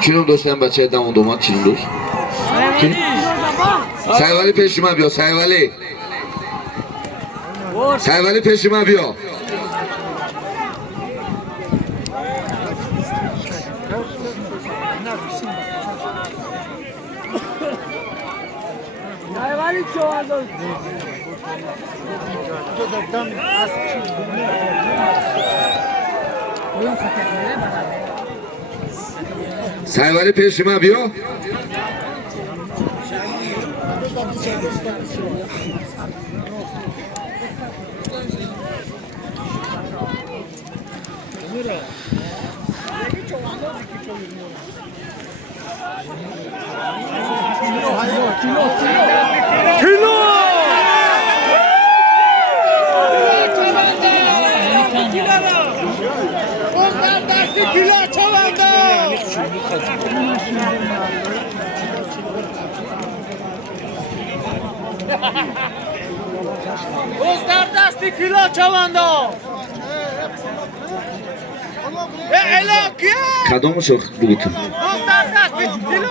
چینم داشتم بچه دم دومات چینم دوست سایوالی پیش ما بیا سایوالی سایوالی پیش ما بیا سایوالی چواندوز سایوالی پیش ما بیا در دستی کیلو چواندو کدوم شو بگو تو در دستی کیلو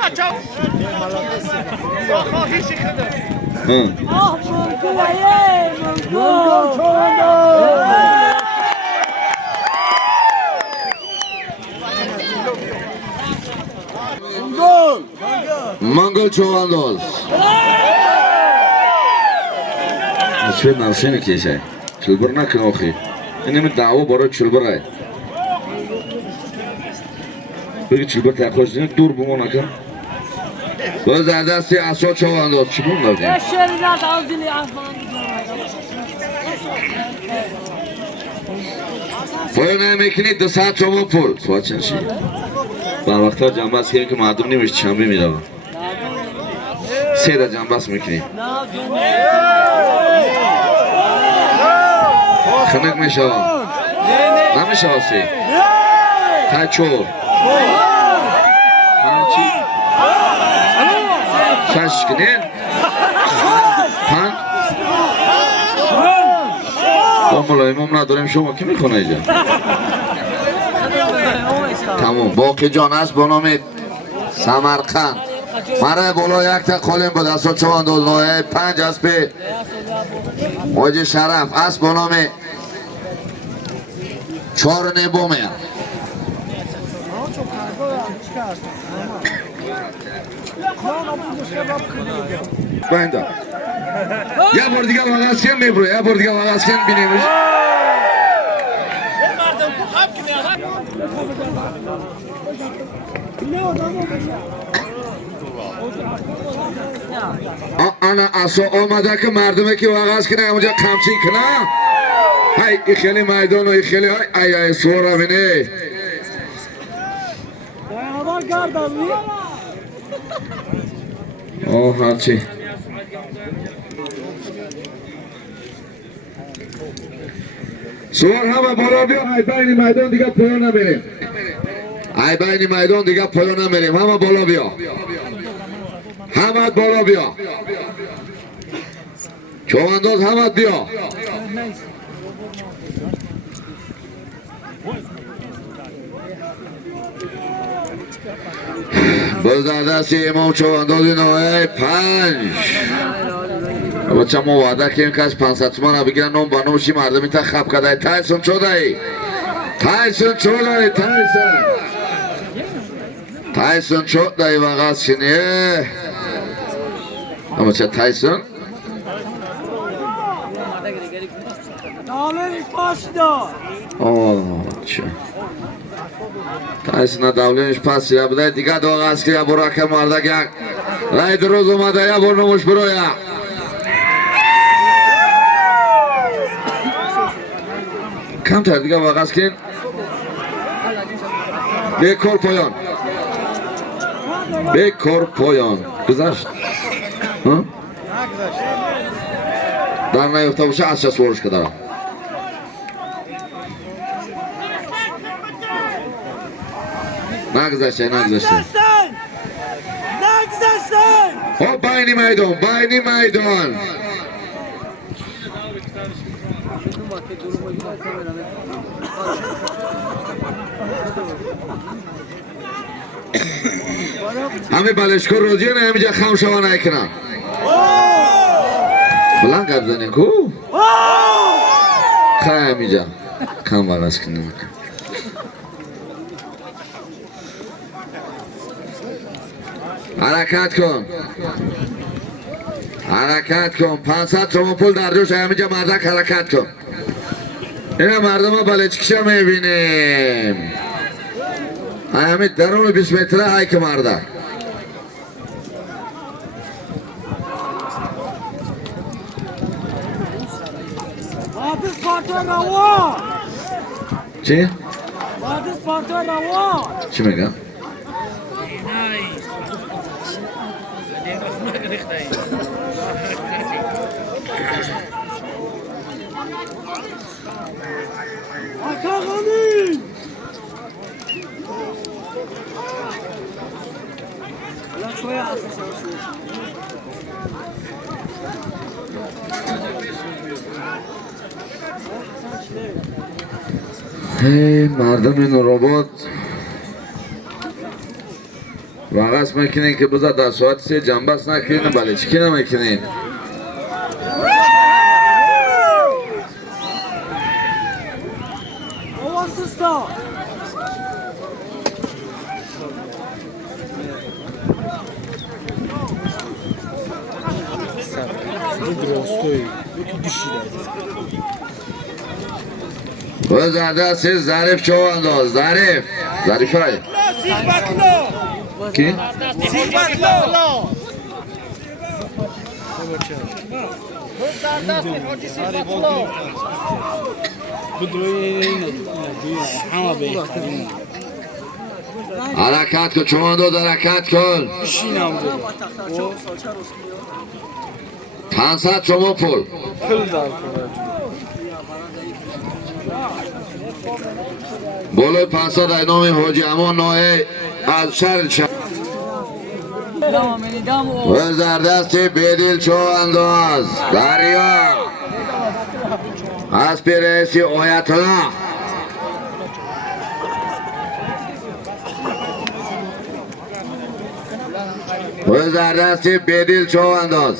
منگل چواندوز چه نرسینه کیشه چلبر نکن آخی اینمی دعوا برای چلبر های بگی چلبر تاخوش دینه دور بمون نکن باز در دستی اسوا چواندوز چی بون دادیم پایانه میکنی 200 چوبان پول سواد چند شی بر وقتا جنبست کنیم که معدوم نیمش چنبه میروم 3 دا جنبست میکنی خنک میشوم نمیشوم 3 تا 4 5 6 کنین 5 با ملایمم نداریم شما کی میکنه اینجا تموم باقی جان است با نام سمرقند مرا بالا یک تا قالم بود اصلا چواندوز نوعه 5 است به حاجی شرف است با نام 4 نبومه بنده یه بار دیگه واقعاً کن میبره یه بار دیگه واقعاً کن بینیمش انا اصلا آمده که مردمه که واقعاً کنه اونجا کمچی کنه های ای خیلی میدان و ای خیلی ای ای سورا بینه آه هرچی سوار همه بالا بیا ای بین میدان دیگه پایان نمیریم ای بین میدان دیگه پایان نمیریم همه بالا بیا همه بالا بیا چواندوز همه بیا باز در دست امام چواندوز نوعه 5 بچه ما وعده که این کش 500 تومن بگیرن نام با نوشی مردمی تا خب کده تایسون چو دایی تایسون چو دایی تایسون چو دایی وقت شنیه اما چه تایسون آه چه تایسون دولینش پس یا بده دیگه دو آغاز که یا برا که مرده که رای دروز اومده یا بر نموش برو یا کم تر دیگه واقعاً کن بکر پایان بکر پایان گذشت در نیفته باشه از چه سورش که دارم نگذشته ها بینی میدان همه بالشکر روزی نه همینجا خم شوان ایکنا بلند گپ زنی کو خیلی همینجا کم بالاست کنیم حرکت کن حرکت کن 500 تومان پول در جوش همینجا مردک حرکت کن اینا مردم ها بلچکشا میبینیم همین درون 20 متره های که مردک Hadi Sparta روان چی؟ Hadi Sparta روان چی میگم؟ Akağani Lan şoya asıl هی مردم این ربات واقعا میکنین که بذار در ساعت 3 جنبست نکنین بله چکی نمیکنین Ovasısta و زرده سیز ظریف چو انداز ظریف ظریف های کی؟ حرکت کن چو انداز حرکت کن 500 شما پول بولو 500 اینامی حاجی اما نوعی از شهر شهر و زردستی بیدیل چو انداز دریا از پیرسی آیت الله و زردستی بیدیل چو انداز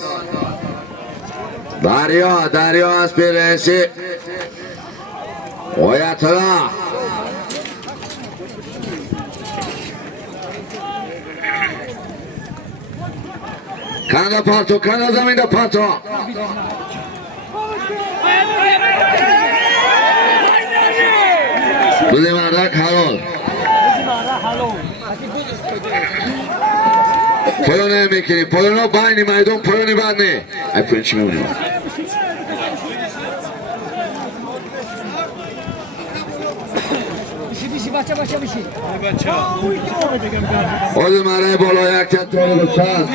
دریا از پیرسی آیت الله کاندا پارتو کاندا زمین دا پارتو بودی مردک حلال پلو نمیکنی پلو نو باینی میدون پلو نی بعد نه ای پلو چی میمونی بودی مرای بالا یک تا چای گوچن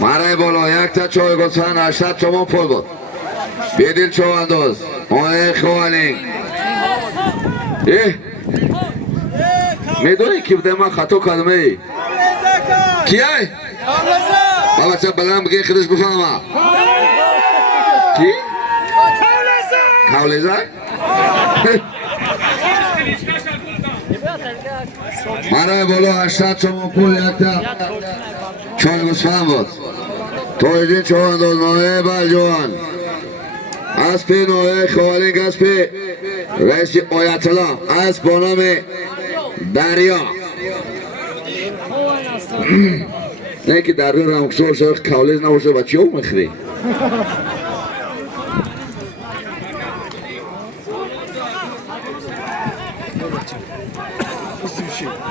مرای بالا یک تا چای گوچن 80 تومان پول بود بیدیل چو انداز آه خوالین میدونی که بده من خطا کردم ای کیه؟ بابا چه بلند بگی خودش بفهمم کی؟ کاولیزه؟ مرای بالا 80 تومان پول یک تا چای گوچن بود تویدین چو انداز ماه بلجوان اسب نوعه خوالینگ اسب رئیس آیت الله اسب با نام دریا نه که دریا رمکسور شد کولیز نباشه بچه ها میخری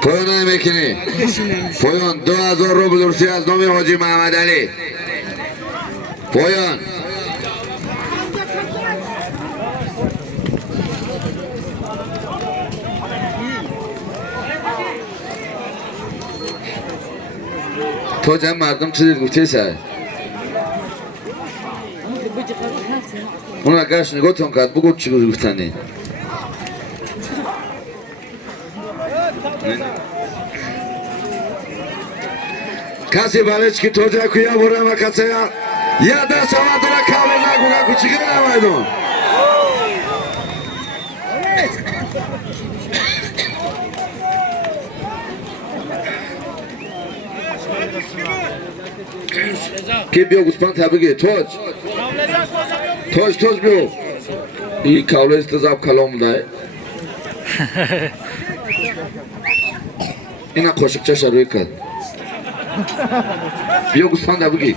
پایان نمیکنی پایان 2000 روبل روسی از نام حاجی محمد علی پایان تو جمع مردم چه دید گفته سه اون اگرش نگاه کرد بگو چی گفتنی کسی بالش که تو جا کیا بره و کسی یا دست آمد را کامل نگو نگو چی گره نمایدون کی بیا گوسپند تبریگه تاج بیا این کاوله استزاب کلام ده اینا قاشقچه روی کرد بیا گوسپند تبریگه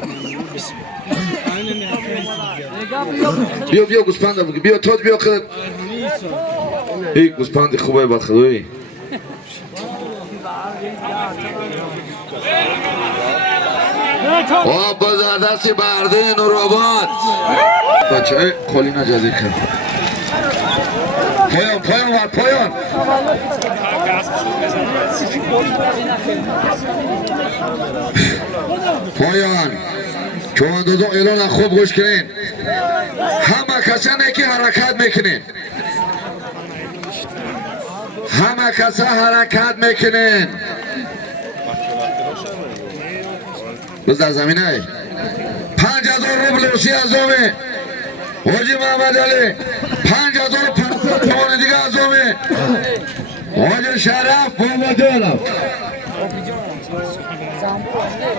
بیا گوسپند تبریگه بیا تاج بیا کرد این گوسپند خوبه با خدایی بازار دستی برده نورآباد بچه خالی نجازی کرد پایان چواندازان اعلان خوب گوش کنین همه کسانی که حرکت میکنین بس در زمینه 5000 روبل روسی ازامه حاجی محمد علی 5500 تومان دیگه ازامه حاجی شرف محمد علی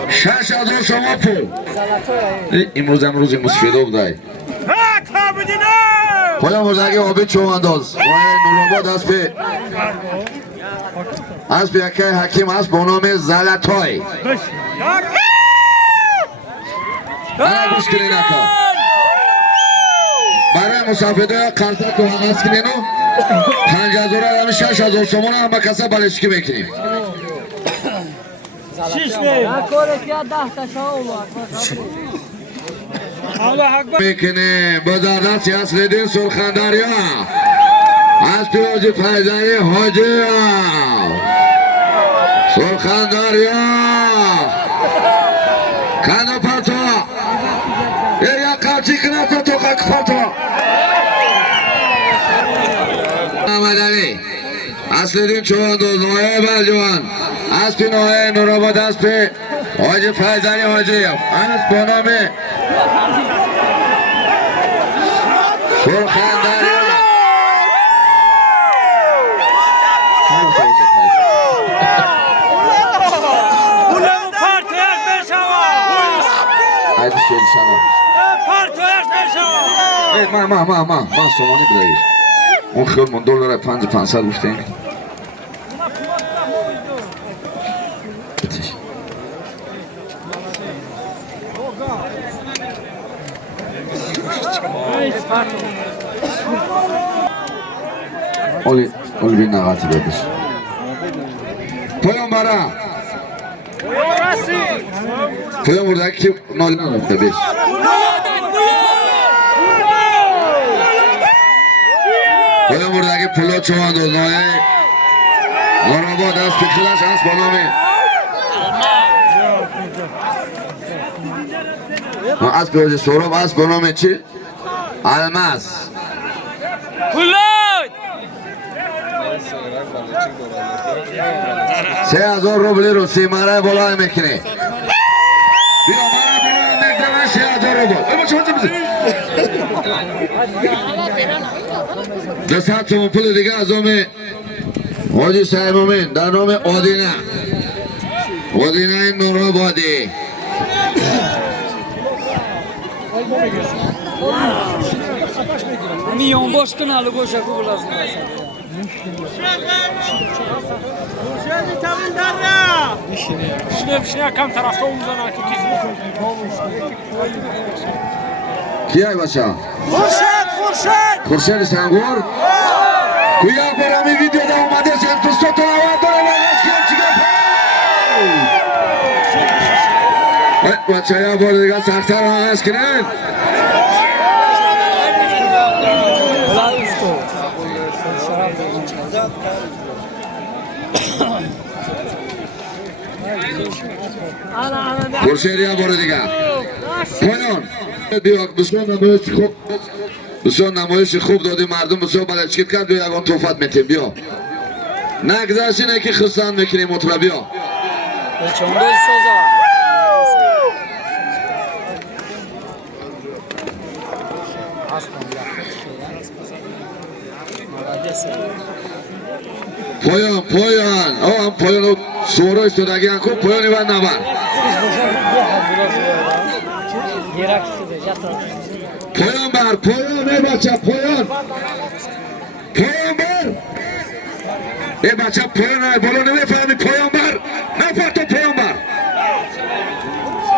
6000 شما پول امروز مصفیده بودای پایان بردگی آبی چوانداز نورآباد اسب یکی حکیم است با نام زلاتای گوش کنین اکا برای مسافده قرصت رو حماس کنین 5000 آدم 6000 تومان هم با کسا بلشکی بکنیم میکنیم با دردستی اصل دین سرخندریا اسب حاجی فیضانی حاجی سرخندریا کانو پرتو یا قاچی کنه تو قاک پرتو محمد علی اصل دین چوانداز نوعه بلجوان اسب نوعه نورآباد اسب حاجی فیضانی حاجی اسب با نام سرخندریا haydi söyle sana. Ma somoni بدهیش اون خیلی من دلار 5500 گفتیم اولی بین نقاطی بدش پایان برا پایان بردaki ki نالی نرفته بیش پایان بردaki پلو چوانداز نورآباد اسب خلاش اسب با نام اسب حاجی سهراب اسب با نام چی؟ الماس 3000 روبل روسی مرا بالا میکنه بیا مرا بالا میکنه 3000 روبل اما چه بزن دست تومن پول دیگه از نام حاجی صاحب مومن در نام آدینه نورآبادی میان باش کنه گوشه کو لازم میشه کم طرفتا میزنه کی ای بچه خورشید سنگور کویا برامی ویدیو دا اومده سن تو ستو آواد داره باید کیم چیگه بچه ها بار دیگه سختر ها هست کنن خورشید ها بار دیگه پایان بسیار نمایش خوب دادی مردم بسیار بلچکت کرد بیا یکان توفت میتیم بیا نگذشت اینه که خستان میکنیم مطرح بیا پایان پایان سورا استودگی انکو پایانی بند نبر Poyon bar, poyon ey bacha, poyon. Poyon bar. Ey bacha poyon ay, bolo nemefahmi poyon bar. Nafarto poyon bar.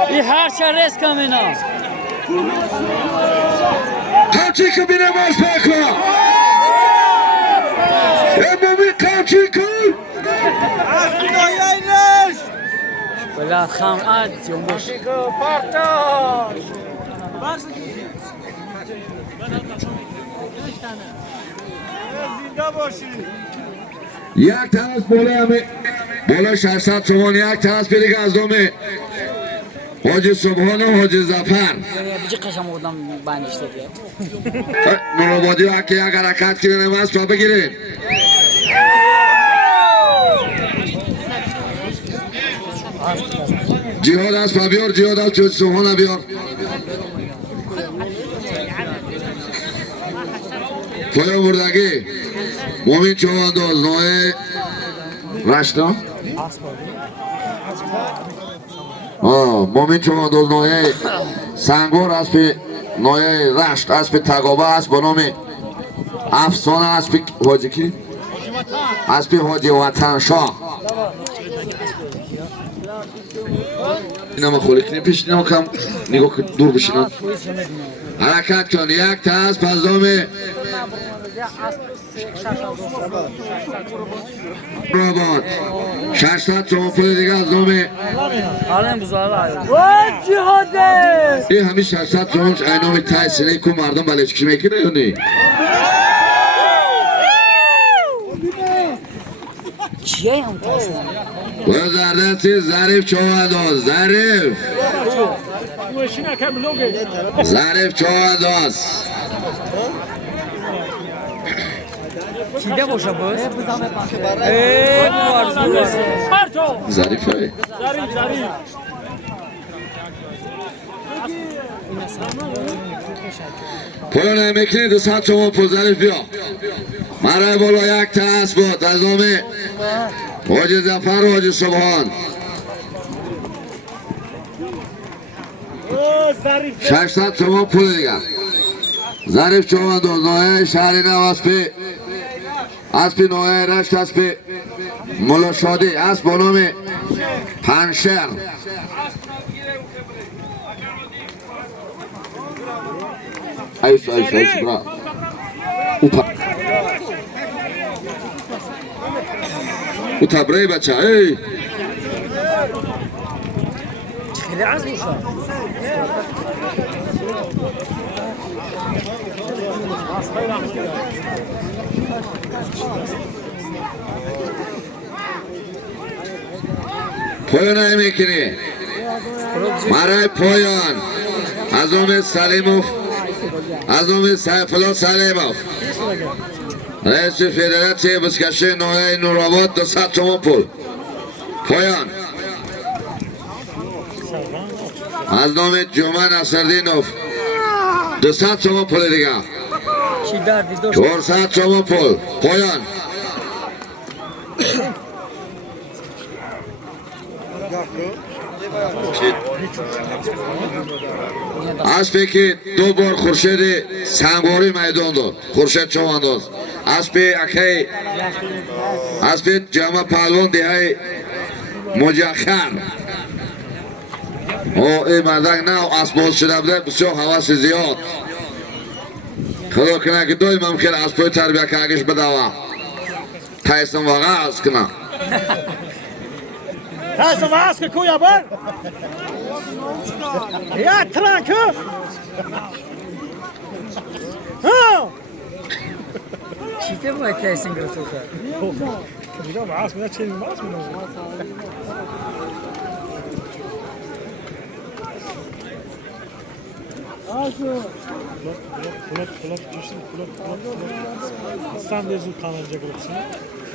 این هر چه رس کمینا Kamchi ki binemez pekla. Emumi kamchi ki. بلا خام آد جنبش یک طرف بالا 600 تومان، یک طرف پیری گزدومه حاجی سبحان و حاجی زفر بچه قشم بودم بندشته دیگه مرابادی و حکی یک حرکت که نماز تا بگیریم جهاد است پا بیار، جهاد است حاجی سبحان بیار پایان بردگی مومین چوانداز نوعه رشتا مومین چوانداز نوعه سنگور اسب نوعه رشت اسب تگابه اسب به نام افسانه اسب حاجی کی؟ اسب حاجی وطن شاه اینم خولی کنی پیش اینم کم نگاه که دور بشینن حرکت کن یک تا اسب از نام براباد 600 تومان پول دیگه از نام حالا بزرگ جهاده این همین 600 تومانش اینام تحصیله که مردم بلچکی میکنه یا نه چیه هم تحصیله و زردستی ظریف چوانداز ظریف چوانداز چیده باشه باز ظریفه پایان امیکنی 200 تومان پول ظریف بیا مرای بالا یک تا اسبات از نام حاجی زفر و حاجی سبحان 600 تومان پول دیگر ظریف چوانداز نوعه شهری نو اسب نوعه رشت اسب ملا شادی اسب با نام پنشر ایسو برا او تبره بچه ای خیلی عز میشه پایان میکنی مرای پایان از نام سلیموف از نام سیفالله سلیموف رئیس فدراسیون بزکشی نوعه نورآباد 200 تومان پول پایان از نام جمعه نصرالدینوف 200 تومان پول دیگه 400 تومان پول پایان اسبی که 2 بار خورشید سنگواری میدان داد خورشید چوانداز اسب اکی اسب جمع پهلوان دهی مجخر این مردک نه اسباز شده بوده بسیار حواس زیاد خدا کنه که دوی ممکن اسبای تربیه کنگش بدوه تایستم واقع از کنه Tayson vas que kuya bar. Ya tranquilo. چیته باید تحسین گرفته Kıvıca vas mı? Çelin vas mı? Kulak düştüm. Kulak. Sen de zul kanalca bıraksın.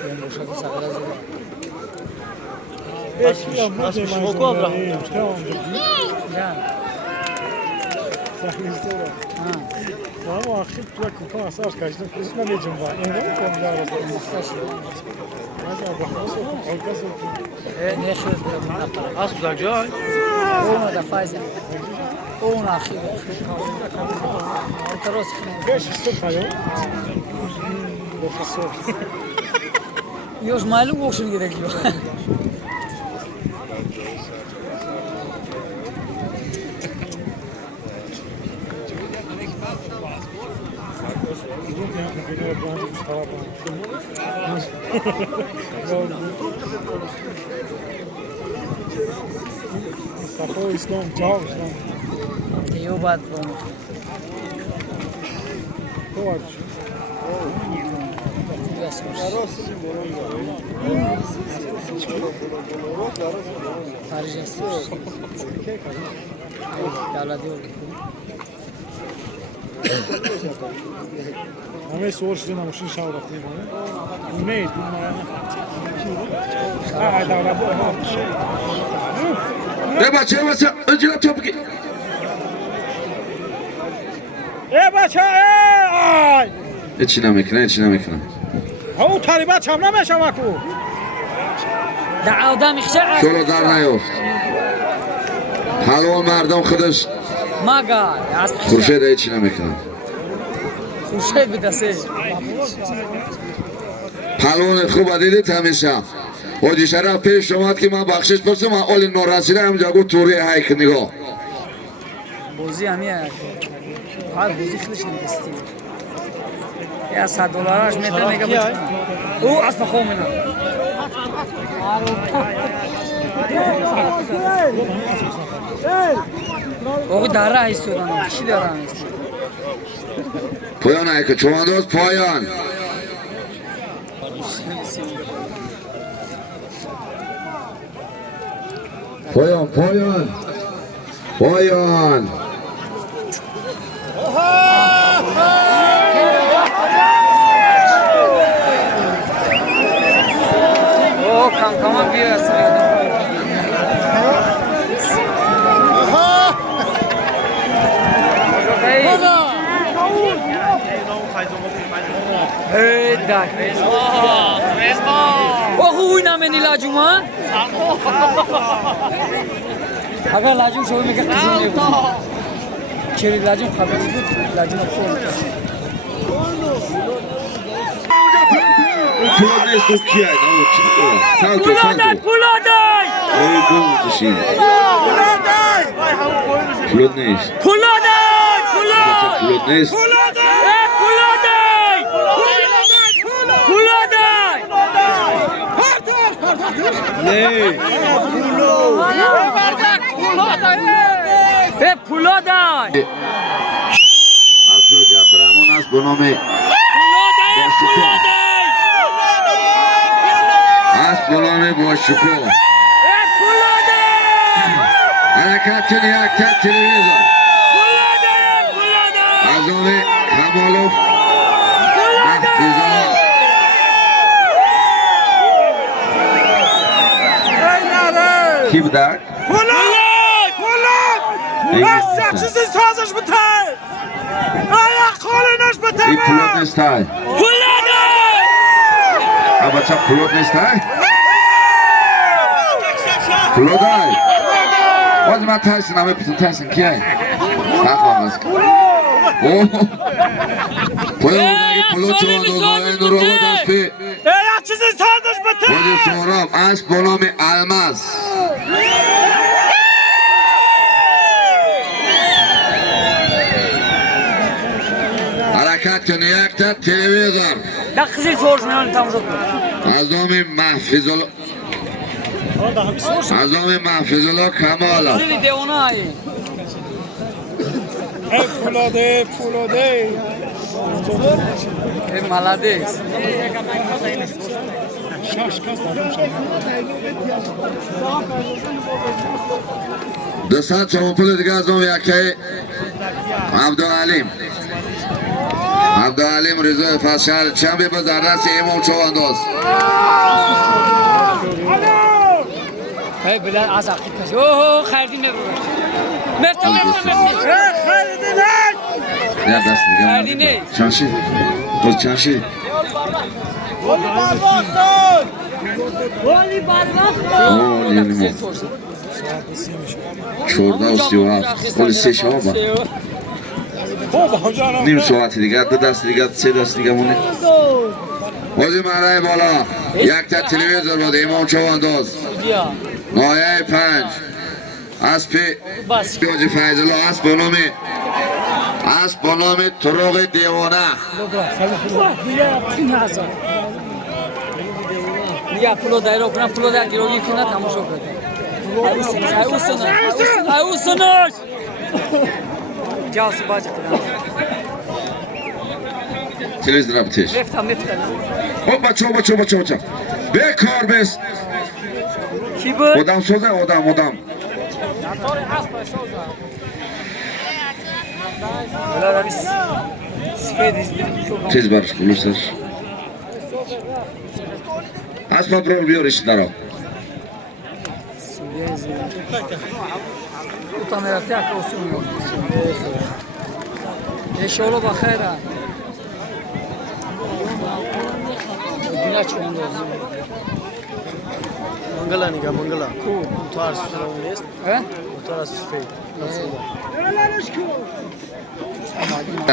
Ben boşadım sakar hazır Beş kilo mu? Şoku abra. Tamam. Ya Ama akşam tuza kupa asar kaçtım. Kısmen necim var. Ne var komşu arasında? Hadi bak nasıl okudun? Halka sokun. Ne şöyle bir az tutacak joy. Ona da fazla. Ona akıyor. Otaros. 500 kayo. 500. Yoş malum olsun gerekiyor. Mustafa İslam, Cav İslam. Eu bato bom. Pode. Ama soğuştu na muşin şavraftı bana. Ne? Ha, da Baça baça. Önceden topu ki. bacha ay! İçine mekine. Ha o tariba çamna meşavaku. Da adam işe Şöyle darına yok. Halon merdem kıdış. maga. Kurşe de içine mekine. Kurşet bedase. پلون خوب دیدید همیشه حاجی شرف پیش اومد که من بخشش پرسم من اول نورسیده همجا گفت توری هایک نگاه بازی همیه. هر بازی خیلیش نمیستی. یا $100 میده میگه بود. او اصلا خوامینه. او داره ایستودن. چی داره ایستودن؟ پایان هایک چوانداز پایان پایان او kankama bir ısırıyordu. Hey, dak. O huyna meni lacuma. Agar lacum şoy me kızım ne bu? Çeri lacum haberi bu lacum okul. پولاد نیست تو کیه نامو چی کنم سالتو Puladay! ای گم کشیم پولاد نیست Puladay! پولاد نیست Puladay! Puladay! Puladay! از رو جبرامون است به نام است به نام باشکو حرکت کنی حرکت تلویزیون از نام کمالوف محفوظا کی بودن؟ Siz sazış biter. Ayak kolunuz biter. این پولاد نیست های بچه پولاد نیست های پولاد های باز من ترسین همه پسن ترسین کیه تخوام از اوه پولاد اگه پولاد شما دوزای نورو دست پی Ayak sizi sazış biter. باید سهراب اسب با نام الماس حرکت کنه یک تا تلویزیون Da kızıl soruşmuyor tam çok. از نام محفظ الله از نام محفظ الله کمالا Kızıl de ona ait. Pulade. Malades. دستان چون پول دیگه از نام یکی عبدالعلیم عبدالعلیم رضا فشار چند بی باز در دست ایمون چوانداز Hey bilal az aktif kaç. Oho khardin ne bu? مفتم یا دست دیگه چنشی باز چنشی چورده و 37 ولی 3 شما با نیم ساعت دیگه 2 دست دیگه 3 دست دیگه مونه بازی مرای بالا یک تا تلویزور بود امام چوانداز نایه 5 اسب حاجی فیض‌الله اسب به نام طرق دیوانه دیگه پولو دایره کنم پولو در گیروگی کنه تماشا کنه اوسنوش جاسی باجه کنم تلویزور را بتیش مفتم بچه بکار بس کی بود؟ آدم سوزه آدم تیز برش بلوسش اسبا برو بیارش درم utamerate ako usuno inşallah bakayra dünya çoğunda Mangala niga mangala. Utar strongest. he Utar straight.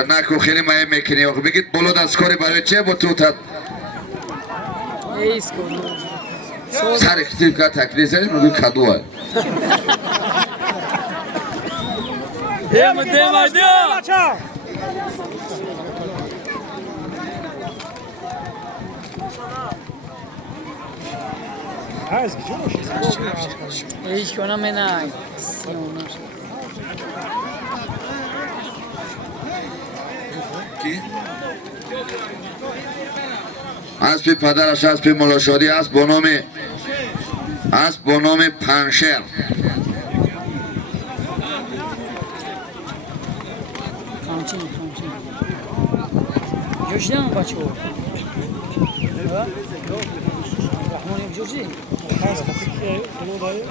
نکو خیلی مهم میکنی بگید بلو دستکاری برای چه با تو تد eis konu سر اختیب که تکلیزش میگوی کدوه demo Az gidiyor. eis konu menay siyona اسب پدرش اسب ملاشادی است با نام پنشر kamçın Joşdan mı kaçıyor? Ha? Rahman ibn Joşi. Az katık kilo dayı.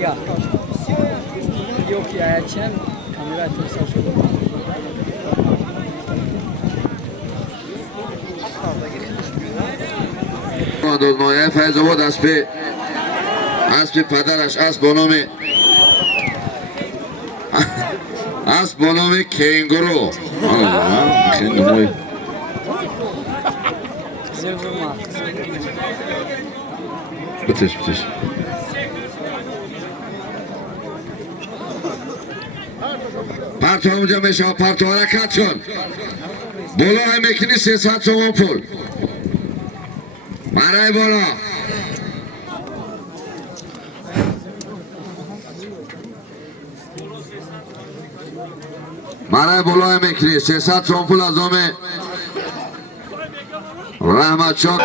Ya. Yok ya açın kamera tutsa şu. نایه فیض آباد اسب پدرش اسب با نام کنگورو خیلی Zevzurma. بتش پرتو اونجا میشه پرتو حرکت کن بالا هم میکنی 300 تومان پول مرای بالا مرای بالا هم میکنی 300 تومان پول از آمه رحمت شد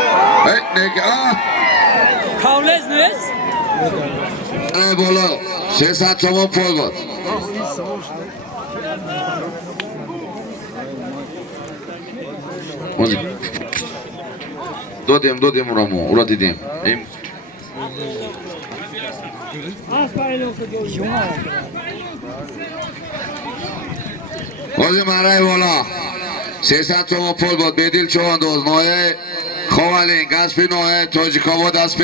Kavlez neyiz? مرای بالا 300 تومان پول بود دادیم اورا دیدیم بازی مرای بالا 300 تومان پول بود بدیل چوانداز نایه خوالین گسپی نایه تاجیک‌آباد اسب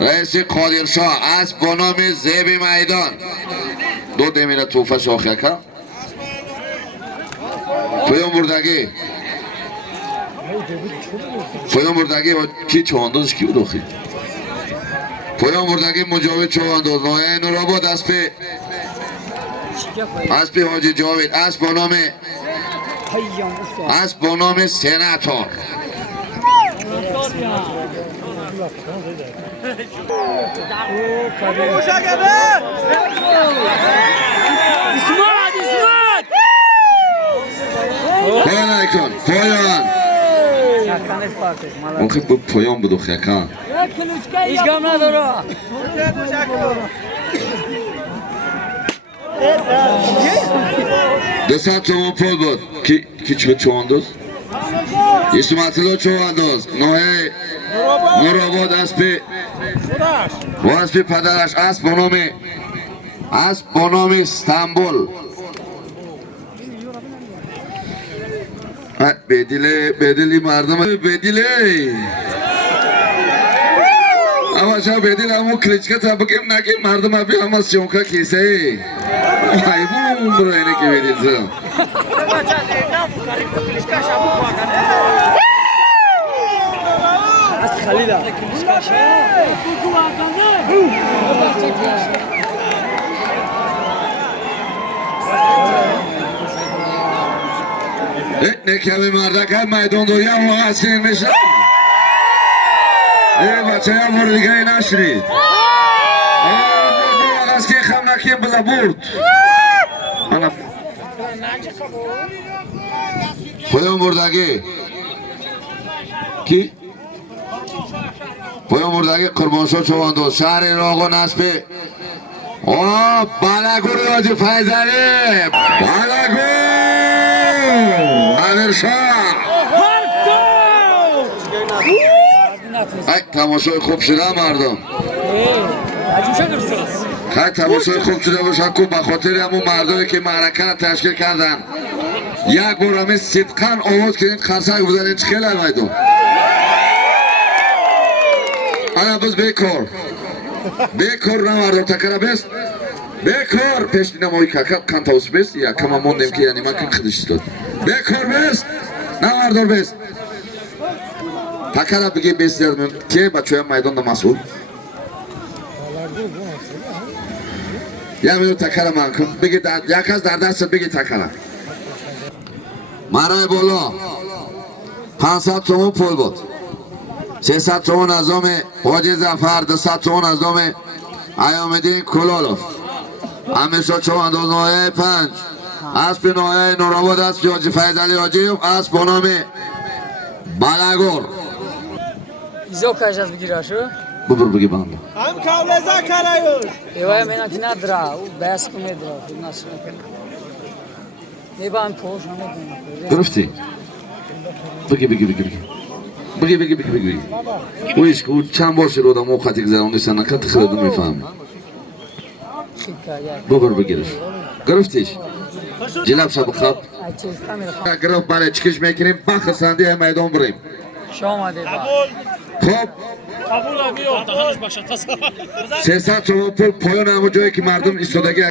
رئیس قادرشاه اسب با نام زیب میدان دادیم اینا توفه شاخه کن پایان بردگی با کی چواندازش کی بود آخی پایان بردگی مجاوید چوانداز نایه نورآباد اسب حاجی جاوید اسب با نام سناتور پایان ایکن پایان Hakan Espartı. آخه با پایان بود آخه کن هیچ گام نداره. Desat çoğun pol bud. Kiç mi çoğunduz? İsmatilo çoğunduz. Nohe Nurobod aspi. Bu aspi padaraş as bonomi. As bonomi İstanbul. Bedili mardımı bedili. Ama şu bedili ama kliçka tabi kim nakim mardım abi ama şonka kese. Ay bu buraya ne ki bedilsin. Halila. Ne kemi mardak her maydon doya o askenmiş. Bachaya burdigay nashri. Bu asken khamna kim bula burt. Ana. Poyam burdagi. Ki? Poyam burdagi Qurbonsho Chovandoz shahri Rogo Nasbi. O Balagur Yoji Fayzali. Balagur. Amir Shah. Ay تماشای خوب شده مردم. خیلی تماشای خوب شده باشه که به خاطر همون مردمی که معرکه را تشکیل کردن یک بار همین صدقاً آواز کردین خرسک بزنین چه خیلی میدون. انا بس بیکار نمردم تکره بست بیکار پیش نمایی که کن تاوس بست یا کما موندیم که یعنی من که خودش داد بیکار بست نمردم بست تکره بگی بست دردم که بچه های میدان دا مسئول یا میدون تکره من کن بگی یک از در دست بگی تکره مرای بالا 500 تومن پول بود 300 تومن از نام حاجی ظفر 200 تومن از نام ایام‌الدین کلالوف همیشه چواندوز نوعه 5 اسب نوعه نورآباد اسب حاجی فیضعلی حاجی اسب به نام بلگور ایزا کاش از بگیراشو ببر بگی بنده هم کاولزا کرایوش ایوای مینا که ندرا او بس کنه درا خود نشه نیبان پوش همه گرفتی بگی او ایش که چند بار شروع دم موقعی گذراندیشن نکرد خیلی میفهم ببر بگیرش گرفتیش جلاب شب خواب گرفت برای چکش میکنیم بخسندی میدان بریم شما آمده با خب 300 تومن پول پایان همه جایی که مردم ایستادگی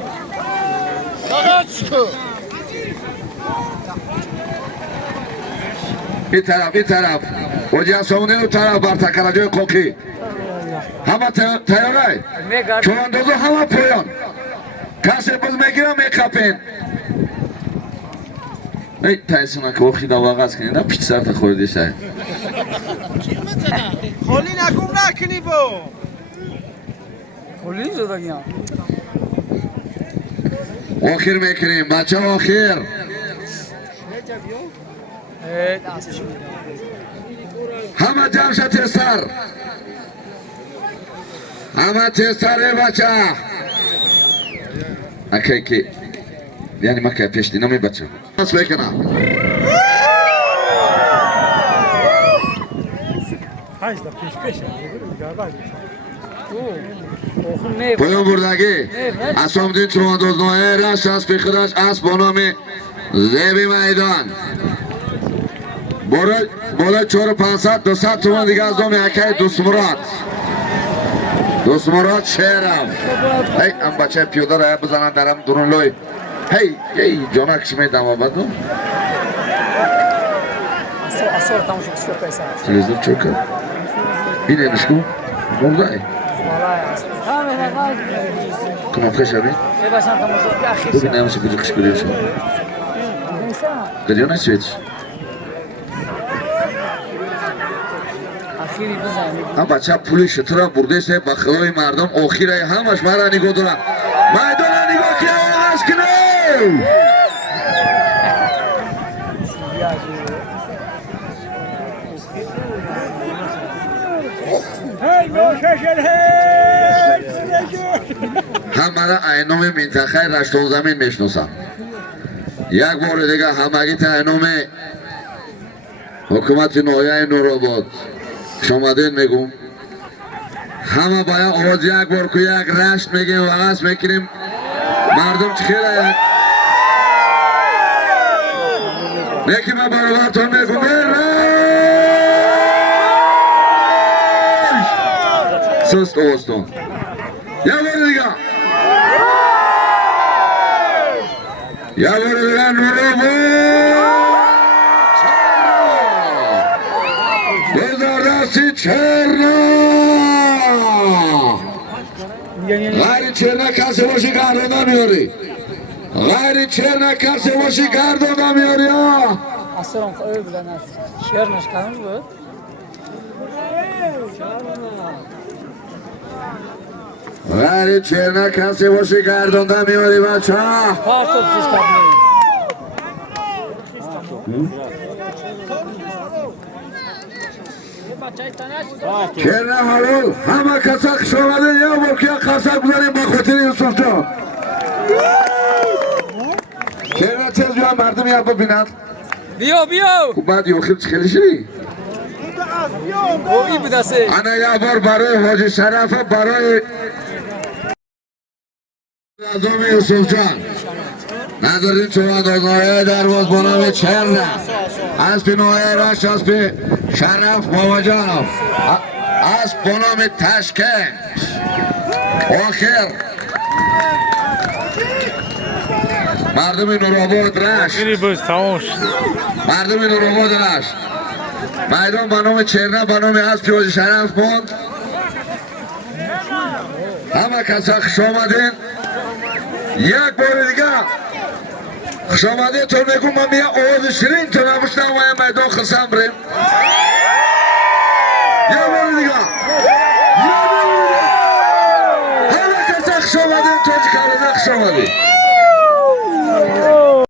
این طرف حاجی اسامونی اون طرف بر تکرجای کوکی همه تیاره چواندوزو همه پایان کسی بز میگیرم میکپین ای تایسونه که وقتی دا واقعا کنید نه پیچ سرت خوردی شاید خالی نکن نکنی با خلی زده گیام آخر میکنیم بچه آخر همه جمشه تستر همه تستر بچه اکی که یعنی ما که پیشتی نمی بچه بس بکنم پایان بردگی اسام‌الدین چواندوز نوعه رشت از پیخرش از با نام زیبی میدان بالا 4500 200 تومن دیگه از نام یکی دوست مراد شهرم هی ام بچه پیوده رای بزنن درم درون لوی هی جانکش میدم آبادو اصور تماشا کسیو پیسه هست تلویزیون چوکه اینه نشکو مرده ای کنافه شبی باشن تماشا اخیر ببین نمیشه کجا کش کریو شد کریو نشویدش اخیری بزنیم ام بچه پولی شتره برده سه بخلای مردم آخیره همش مرا نگاه دارم میدان نگاه که آغاز کنه Hey, همه اینوم منطقه رشتون زمین میشناسم. یک بار دیگه همگی تا اینوم حکومت نویه نورآباد شمادین میگم. همه باید آواز یک بار که یک رشت میگیم و غصب میکنیم. مردم چخیره یکی من برابرتون میگم سست آواستون یا بار دیگه یا بار دیگه نورآباد چرنا غیر چرنا کسی باشی گردون نمیاری غیر چرنا کسی باشی گردون نمیاری Aslan öyle bile ne? Şer neşkanız bu. غیر چرنا کسی باشی گردون نمیاری بچه ها Partop siz kapmayın. چرنا حلول همه کسا کش آمده یا با که قصد بزنیم با خاطر یوسف جان چرنا چیز بیان مردم یا ببینند Biyo. خب بعد یو خیلی خیلی شدی O iyi bir dası. انا یا بار برای حاجی شرفه برای اعظام یوسف جان نداریم چوان دوزنهای درواز بنام چرنا از پینوهای رشت از پی شرف بابا جانم از بنام تشکیل آخر مردم نورآباد رشت مردم نورآباد رشت میدان بنام چرنا بنام از پی حاجی شرف موند همه کسا خوش آمدین یک بار دیگه خوش آمده تو میگم من میگم آواز شیرین تو نباشتم و میدان خسم بریم یک بار دیگه همه کسا خوش آمدین تو چه کارده خوش آمدین